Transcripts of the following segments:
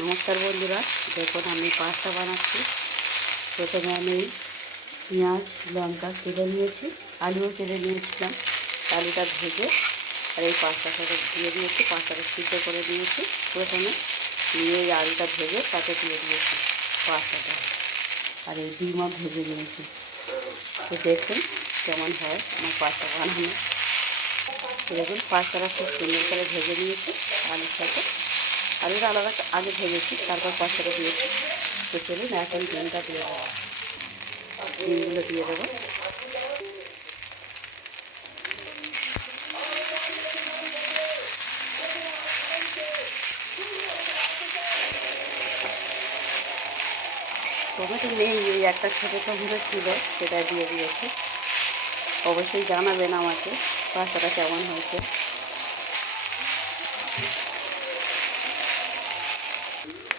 নমস্কার বন্ধুরা, দেখুন আমি পাস্তা বানাচ্ছি। প্রথমে আমি পেঁয়াজ, লঙ্কা কেটে নিয়েছি, আলুও কেটে নিয়েছিলাম, আলুটা ভেজে আর এই পাস্তাটাকে দিয়ে দিয়েছি, পাস্তাটা সিদ্ধ করে দিয়েছি। প্রথমে নিয়ে এই আলুটা ভেজে তাতে দিয়ে দিয়েছি পাস্তাটা। আর এই ডিমও ভেজে নিয়েছি। তো দেখুন কেমন হয় আমার পাস্তা বানানো। দেখুন পাস্তাটা খুব সুন্দর করে ভেজে নিয়েছি আলুর সাথে। আলুটা আলাদা আগে ভেজেছি, তারপর পাস্তাটা দিয়েছি। তো চলুন, এখন ডিমটা দিয়ে দেবো। ডিমগুলো দিয়ে দেবো। টমেটো নেই, এই একটা ছোটো টমেটো ছিল, সেটা দিয়ে দিয়েছে। অবশ্যই জানাবেন আমাকে পাস্তাটা কেমন হয়েছে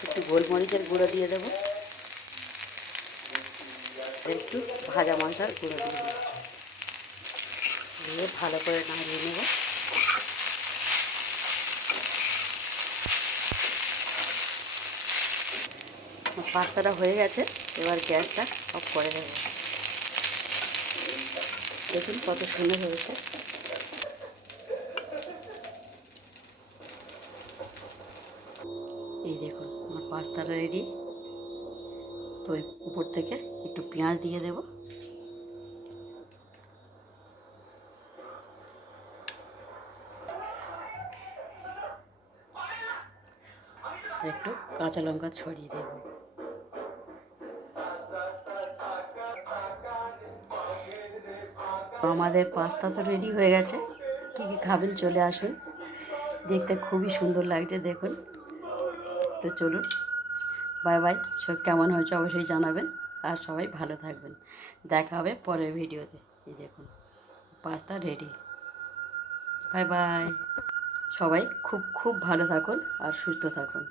একটু গোলমরিচের গুঁড়ো দিয়ে দেবো। একটু ভাজা মশলার গুঁড়ো দিয়ে দেবো। দিয়ে ভালো করে নাড়িয়ে নেব। পাস্তাটা হয়ে গেছে, এবার গ্যাসটা অফ করে দেবো। দেখুন কত সুন্দর হয়েছে এই দেখুন আমার পাস্তাটা রেডি তো উপর থেকে একটু পেঁয়াজ দিয়ে দেব। একটু কাঁচা লঙ্কা ছড়িয়ে দেব। আমাদের পাস্তা তো রেডি হয়ে গেছে। কী কী খাবেন চলে আসুন। দেখতে খুবই সুন্দর লাগছে দেখুন। তো চলুন। বাই বাই, সব কেমন হয়েছে অবশ্যই জানাবেন আর সবাই ভালো থাকবেন। দেখা হবে পরের ভিডিওতে। এই দেখুন, পাস্তা রেডি বাই বাই। সবাই খুব খুব ভালো থাকুন আর সুস্থ থাকুন।